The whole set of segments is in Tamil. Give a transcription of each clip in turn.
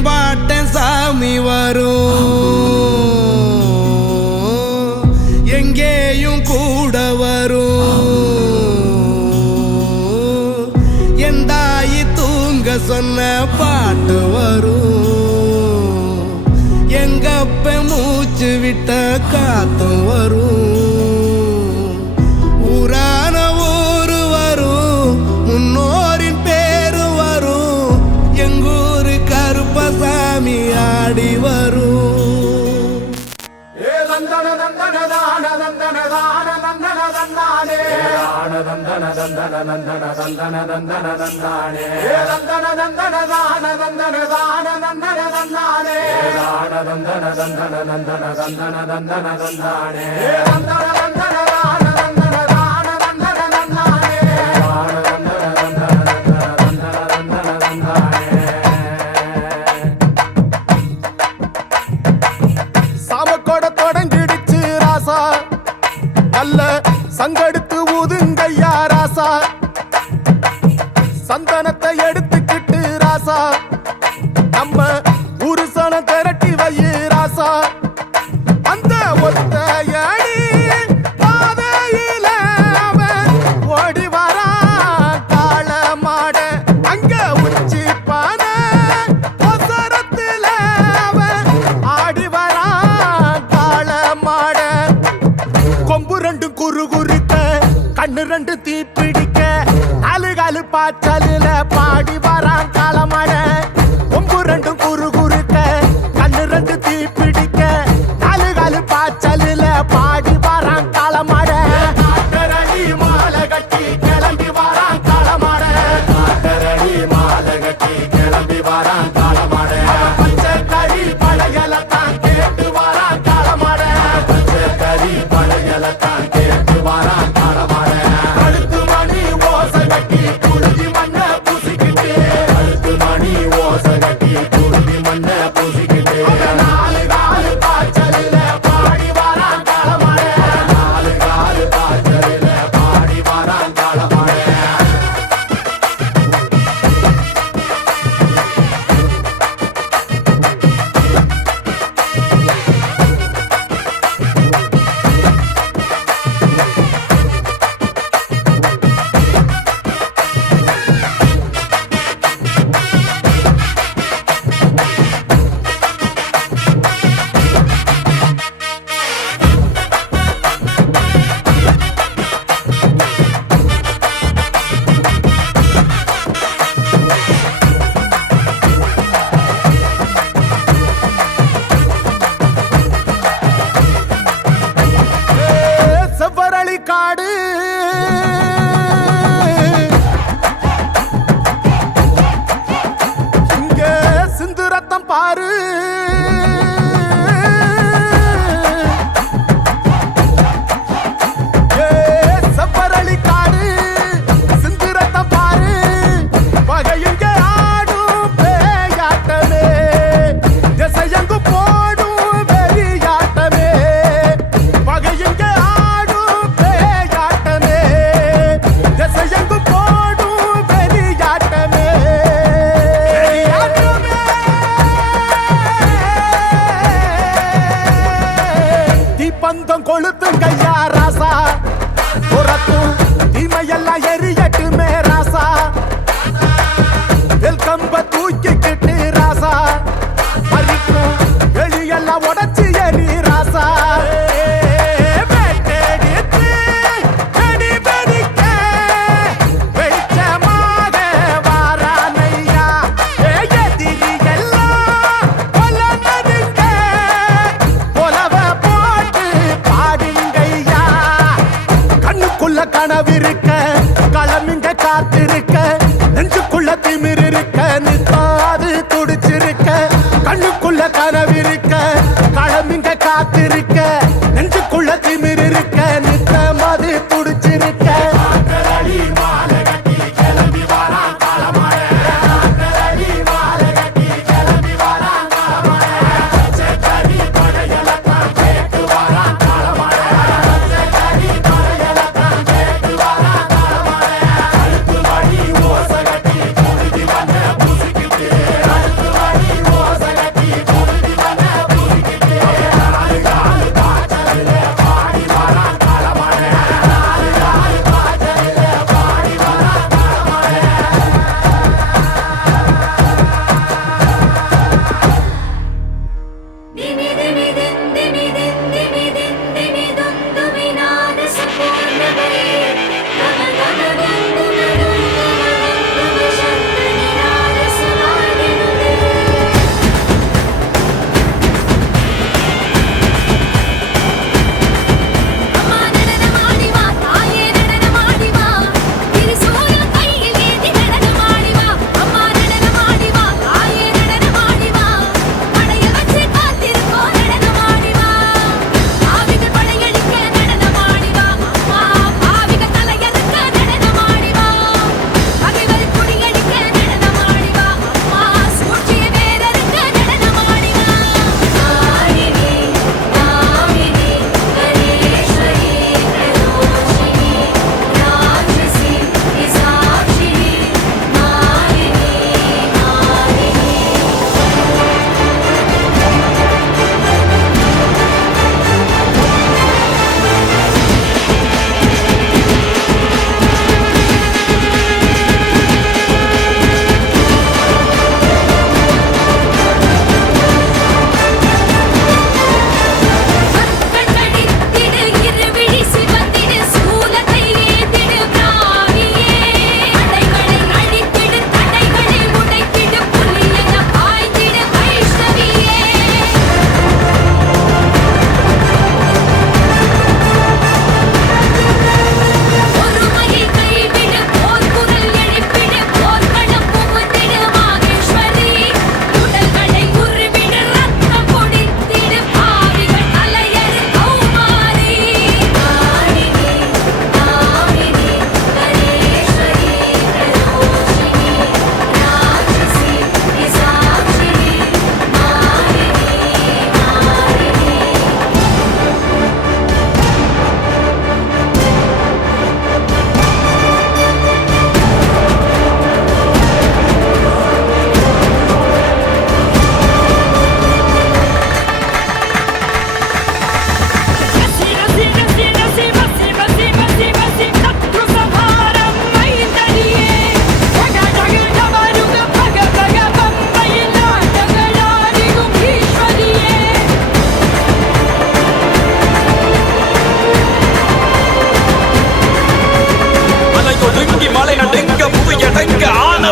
எம்பாட்டன் சாமி வரும், எங்கேயும் கூட வரும். என் தாயி தூங்க சொன்ன பாட்டு வரும், எங்கப்ப மூச்சு விட்ட காத்தும் வரும். ஊரான ஊரு வரும், முன்னோரின் பேரு வரும், எங்கூரு கருப்பசாமி ஆடி வரும். தந்தன தந்தன தான தந்தன தான தந்தன தந்தானே தந்தன தந்தன தந்தன தந்தன தந்தன தந்தானே தந்தன தந்தன தான தந்தன தான தந்தன தந்தானே தந்தன தந்தன தந்தன தந்தன தந்தன தந்தானே தந்தன தந்தன தான தந்தன தான தந்தன தந்தானே தந்தன தந்தன தந்தன தந்தன தந்தானே. சாமக்கோட தொடங்கிடுச்சு ராசா, நல்ல சங்கெடுத்து ஊதுங்கய்யா ராசா, சந்தனத்தை எடுத்துக்கிட்டு ராசா, நம்ம ஊரு சனம் திரட்டி வையு ராசா. அந்த ஒத்தையடி பாதையில அவன் ஓடி வரான் காள மாட, அங்க உச்சி பானை ஒசரத்துல அவன் ஆடி வரான் காள மாட. கொம்பு ரெண்டு குறு குறுக்க, கண்ணு ரெண்டு தீப்பிடிக்க, அழுகாலு பாச்சலில பாடி வரான் காளமாட. கொம்பு ரெண்டு குறு குறுக்க, கண்ணு ரெண்டு தீப்பிடிக்க, அழுகாலு பாச்சலில பாடி வரான் காளமாட. காட்டரடி மாலை கட்டி கிளம்பி வரான் காளமாட, காட்டரடி மாலை கட்டி கிளம்பி வரான் காளமாட. பச்சை கறி படையலத்தான் கேட்டு வரான் காளமாட, பச்சை கறி படையலத்தான் கேட்டு வரான் காளமாட. கழுத்து மணி ஓசை கட்டி குருதி மண்ண பூசிக்கிட்டு, கழுத்து மணி ஓசை கட்டி குருதி மண்ண பூசிக்கிட்டு, நாலு காலு பாய்ச்சலில பாடி வரான் காளமாட, நாலு காலு பாய்ச்சலில பாடி வரான் காளமாட. செவ்வரளி காடு இங்க சிந்து ரத்தம் பாரு, செவ்வரளி காடு சிந்து ரத்தம் பாரு, பகையுங்க ஆடும் பேயாட்டமே, திசையங்கு போடும் வெறியாட்டமே, பகையுங்க ஆடும் பேயாட்டமே, திசையங்கு போடும் வெறியாட்டமே. தீப்பந்தம் கொளுத்துங்கய்யா ராசா, புறத்தும் தீமையெல்லாம் எரியட்டுமே ராசா, வெல்கம்ப தூக்கிக்கிட்டு ராசா, பறிக்கும் வெளியெல்லாம் உடச்சி எறி ராசா. வெட்டெடுத்து வெடி வெடிக்க வெளிச்சமாக வாரானையா, எதிரி எல்லாம் கொல்ல நடுங்க, கொலவ போட்டு பாடுங்கய்யா. கண்ணுக்குள்ள கனவிருக்க, களமிங்க காத்திருக்க, நெஞ்சுக்குள்ள திமிர் இருக்க, நித்தாது துடிச்சிருக்க. கண்ணுக்குள்ள கனவிருக்க, களமிங்க காத்திருக்க, நெஞ்சுக்குள்ள திமிர் இருக்க, நித்தமது துடிச்சிருக்க. காட்டரடி மாலை கட்டி கிளம்பி வரான் காளமாட, காட்டரடி மாலை கட்டி கிளம்பி வரான் காளமாட. பச்சை கறி படையலத்தான் கேட்டு வரான் காளமாட, பச்சை கறி படையலத்தான் கேட்டு வரான் காளமாட. கழுத்து மணி ஓசை கட்டி குருதி மண்ண பூசிக்கிட்டு, கழுத்து மணி ஓசை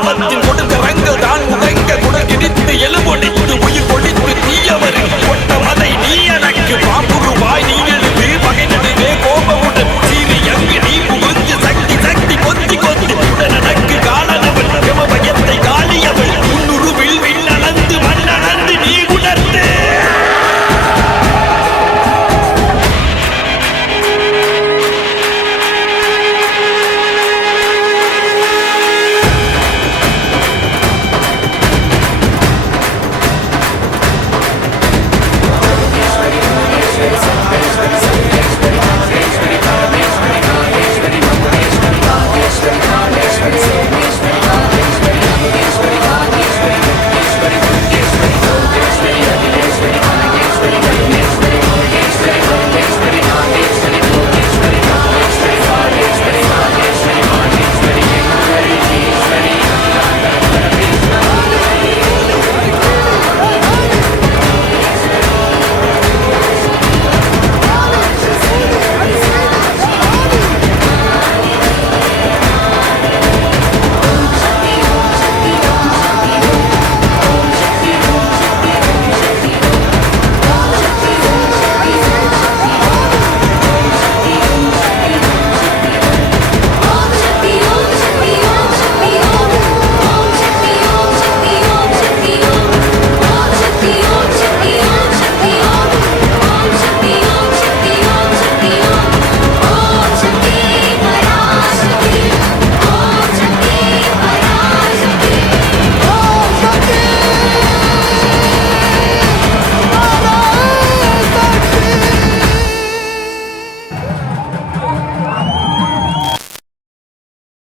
கிராமத்தில்